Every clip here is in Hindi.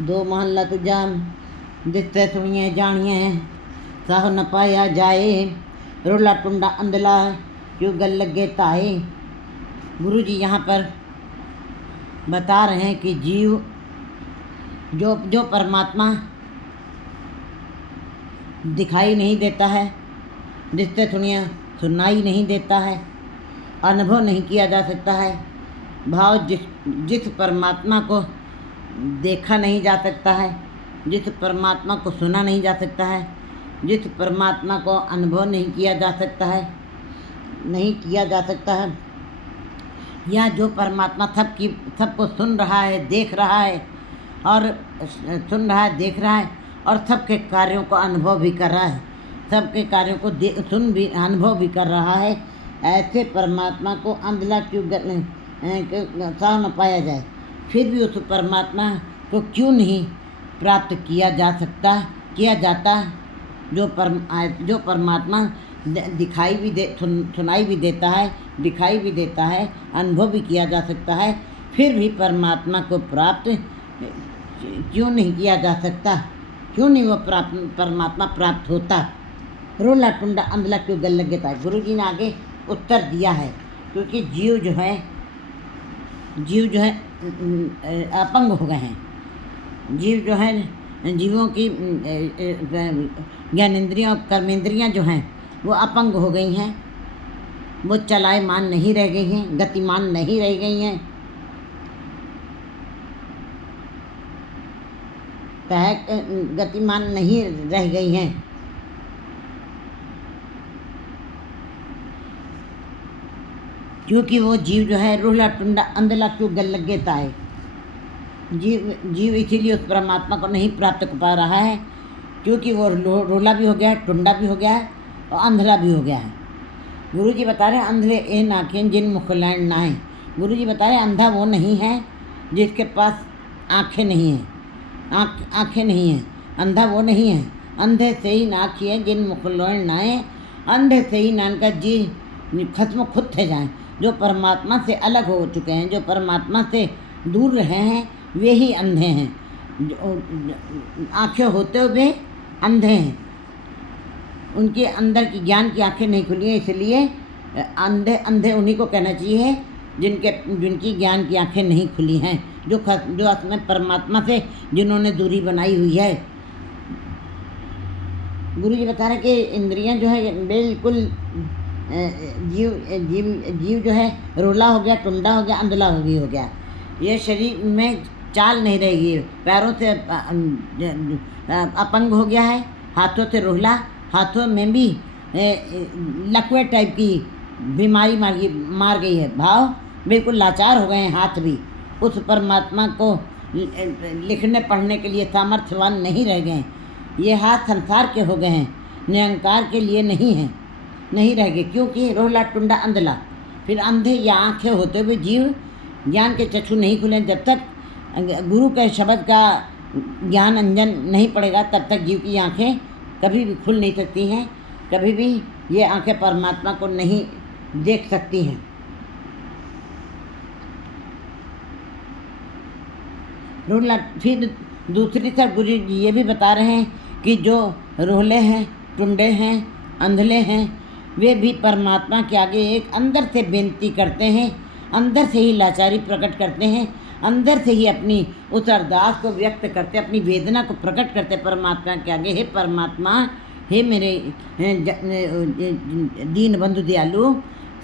दो महल्ला तुझा दिखते सुनिए जानिए, सह न पाया जाए, रोला टुंडा अंधला क्यों गल लगे ताए। गुरु जी यहाँ पर बता रहे हैं कि जीव जो परमात्मा दिखाई नहीं देता है, दिखते सुनिए सुनाई नहीं देता है, अनुभव नहीं किया जा सकता है, भाव जिस परमात्मा को देखा नहीं जा सकता है, जिस परमात्मा को सुना नहीं जा सकता है, जिस परमात्मा को अनुभव नहीं किया जा सकता है, या जो परमात्मा सबको सुन रहा है, देख रहा है और देख रहा है और सबके कार्यों को अनुभव भी कर रहा है, सबके कार्यों को अनुभव भी कर रहा है, ऐसे परमात्मा को अंधला क्यों सह न पाया जाए। फिर भी उस परमात्मा को क्यों नहीं प्राप्त किया जाता जो परमात्मा दिखाई भी सुनाई भी देता है, दिखाई भी देता है, अनुभव भी किया जा सकता है, फिर भी परमात्मा को प्राप्त क्यों नहीं किया जा सकता, क्यों नहीं वो परमात्मा प्राप्त होता। रोला टुंडा अंधला क्यों गल लगे था। गुरु जी ने आगे उत्तर दिया है, क्योंकि जीव जो है अपंग हो गए हैं। जीव जो है, जीवों की ज्ञानेंद्रियाँ और कर्मेंद्रियाँ जो हैं वो अपंग हो गई हैं, वो चलायमान नहीं रह गई हैं, गतिमान नहीं रह गई हैं, गतिमान नहीं रह गई हैं। क्योंकि वो जीव जो है रोला टुंडा अंधला क्यों गल लगे ताए। जीव इसीलिए उस परमात्मा को नहीं प्राप्त कर पा रहा है, क्योंकि वो रोला भी हो गया है, टुंडा भी हो गया है और अंधला भी हो गया है। गुरु जी बता रहे हैं अंधे ए नाखें जिन मुखलैन नाए। गुरु जी बता रहे हैं अंधा वो नहीं है जिसके पास आँखें नहीं हैं, आँखें नहीं हैं, अंधा वो नहीं है। अंधे से ही नाखिए जिन मुखलैन नाए, अंधे से ही नान का जी खत्म खुद थे जाएँ। जो परमात्मा से अलग हो चुके हैं, जो परमात्मा से दूर रहे हैं, वे ही अंधे हैं। आँखें होते हुए अंधे हैं, उनके अंदर की ज्ञान की आँखें नहीं खुली हैं, इसलिए अंधे उन्हीं को कहना चाहिए जिनकी ज्ञान की आँखें नहीं खुली हैं, जो अपने परमात्मा से जिन्होंने दूरी बनाई हुई है। गुरु जी बता रहे हैं कि इंद्रियां जो है बिल्कुल जीव जो है रोला हो गया, टुंडा हो गया, अंधला हो गया। ये शरीर में चाल नहीं रहेगी, पैरों से अपंग हो गया है, हाथों से रोला, हाथों में भी लकवे टाइप की बीमारी मार गई है, भाव बिल्कुल लाचार हो गए हैं हाथ भी। उस परमात्मा को लिखने पढ़ने के लिए सामर्थ्यवान नहीं रह गए। ये हाथ संसार के हो गए हैं, निरंकार के लिए नहीं रह गए, क्योंकि रोला टुंडा अंधला। फिर अंधे या आँखें होते हुए जीव ज्ञान के चक्षु नहीं खुले। जब तक गुरु के शब्द का ज्ञान अंजन नहीं पड़ेगा, तब तक जीव की आँखें कभी भी खुल नहीं सकती हैं, कभी भी ये आँखें परमात्मा को नहीं देख सकती हैं। रोला फिर दूसरी तरफ गुरु जी ये भी बता रहे हैं कि जो रोले हैं, टुंडे हैं, अंधले हैं, वे भी परमात्मा के आगे एक अंदर से बेनती करते हैं, अंदर से ही लाचारी प्रकट करते हैं, अंदर से ही अपनी उस अरदास को व्यक्त करते, अपनी वेदना को प्रकट करते परमात्मा के आगे। हे परमात्मा, हे मेरे दीन बंधु दयालु,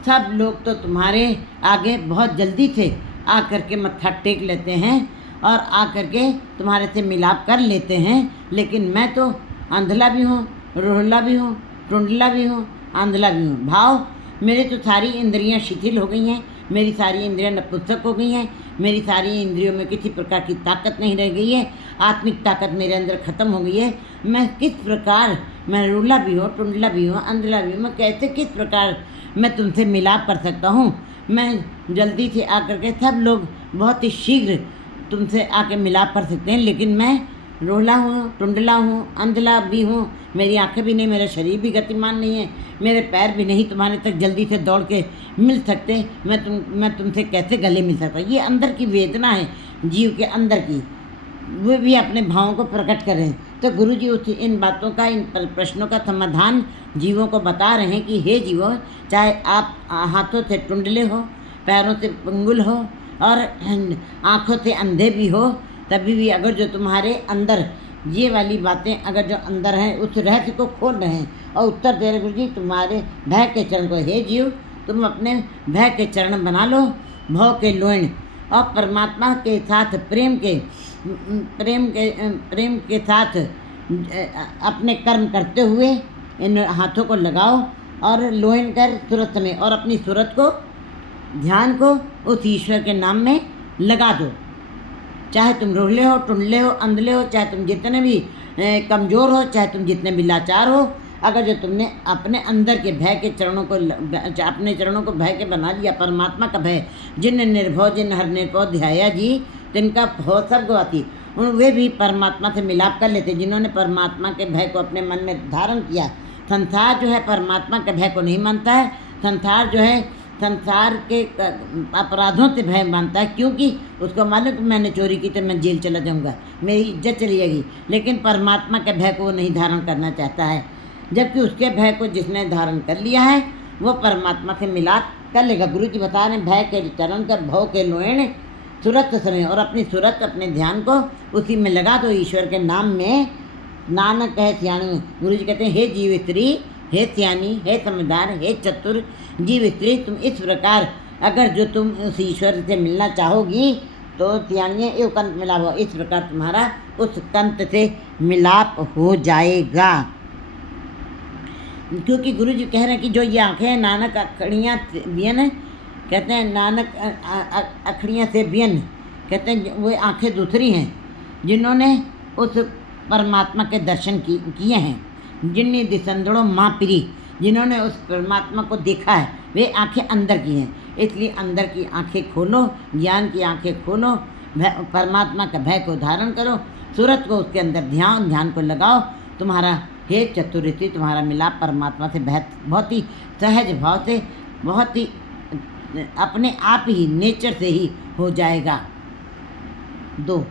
सब लोग तो तुम्हारे आगे बहुत जल्दी से आकर के मत्था टेक लेते हैं और आकर के तुम्हारे से मिलाप कर लेते हैं, लेकिन मैं तो अंधला भी हूँ, रोहला भी हूँ, टुंडला भी हूँ, अंधला भी हूँ। भाव मेरे तो सारी इंद्रियां शिथिल हो गई हैं, मेरी सारी इंद्रियां नपुंसक हो गई हैं, मेरी सारी इंद्रियों में किसी प्रकार की ताकत नहीं रह गई है, आत्मिक ताकत मेरे अंदर ख़त्म हो गई है। मैं किस प्रकार, मैं रोला भी हूँ, टुंडला भी हूँ, अंधला भी हूँ, मैं कैसे किस प्रकार मैं तुमसे मिलाप कर सकता हूँ। मैं जल्दी से आकर के सब लोग बहुत ही शीघ्र तुमसे आके मिलाप कर सकते हैं, लेकिन मैं रोला हूँ, टुंडला हूँ, अंधला भी हूँ, मेरी आंखें भी नहीं, मेरा शरीर भी गतिमान नहीं है, मेरे पैर भी नहीं तुम्हारे तक जल्दी से दौड़ के मिल सकते। मैं तुमसे कैसे गले मिल सकता। ये अंदर की वेदना है जीव के अंदर की, वे भी अपने भावों को प्रकट कर रहे हैं। तो गुरु जी इन बातों का, इन प्रश्नों का समाधान जीवों को बता रहे हैं कि हे जीवों, चाहे आप हाथों से टुंडले हो, पैरों से पंगुल हो और आँखों से अंधे भी हो, तभी भी अगर जो तुम्हारे अंदर ये वाली बातें अगर जो अंदर हैं उस रहस्य को खोल रहे हैं और उत्तर दे रहे गुरु जी तुम्हारे भय के चरण को, हे जीव तुम अपने भय के चरण बना लो, भव के लोण और परमात्मा के साथ प्रेम के साथ अपने कर्म करते हुए इन हाथों को लगाओ और लोहन कर सूरत में, और अपनी सूरत को, ध्यान को उस ईश्वर के नाम में लगा दो। चाहे तुम रोहले हो, टुंडले हो, अंधले हो, चाहे तुम जितने भी कमज़ोर हो, चाहे तुम जितने भी लाचार हो, अगर जो तुमने अपने अंदर के भय के चरणों को, अपने चरणों को भय के बना लिया, परमात्मा का भय, जिन निर्भव जिन हर निर्भव ध्याया जी तिनका भव सब गवाती, वे भी परमात्मा से मिलाप कर लेते। जिन्होंने परमात्मा के भय को अपने मन में धारण किया। संसार जो है परमात्मा के भय को नहीं मानता है। संसार जो है संसार के अपराधों से भय मानता है, क्योंकि उसको मालूम कि मैंने चोरी की तो मैं जेल चला जाऊंगा, मेरी इज्जत चली जाएगी। लेकिन परमात्मा के भय को वो नहीं धारण करना चाहता है, जबकि उसके भय को जिसने धारण कर लिया है वो परमात्मा से मिलाप कर लेगा। गुरु जी बता रहे हैं भय के चरण कर भव के लोण सूरत समय, और अपनी सूरत, अपने ध्यान को उसी में लगा दो, ईश्वर के नाम में। नानक है सियाणी, गुरु जी कहते हैं हे जीव स्त्री, हे सियानी, हे समझदार, हे चतुर जीव स्त्री, तुम इस प्रकार अगर जो तुम उस ईश्वर से मिलना चाहोगी तो सियानी एवं कंत मिलाप हो, इस प्रकार तुम्हारा उस कंत से मिलाप हो जाएगा। क्योंकि गुरु जी कह रहे हैं कि जो ये आँखें नानक अखड़ियाँ बियन, कहते हैं नानक अखड़ियाँ से बियन, कहते हैं वो आँखें दूसरी हैं जिन्होंने उस परमात्मा के दर्शन किए हैं। जिन्नी दिसंदड़ों माँ प्री, जिन्होंने उस परमात्मा को देखा है, वे आँखें अंदर की हैं। इसलिए अंदर की आँखें खोलो, ज्ञान की आँखें खोलो, परमात्मा का भय को धारण करो, सूरत को उसके अंदर ध्यान को लगाओ। तुम्हारा हे चतुर्थी, तुम्हारा मिलाप परमात्मा से बहुत ही सहज भाव से, बहुत ही अपने आप ही नेचर से ही हो जाएगा। 2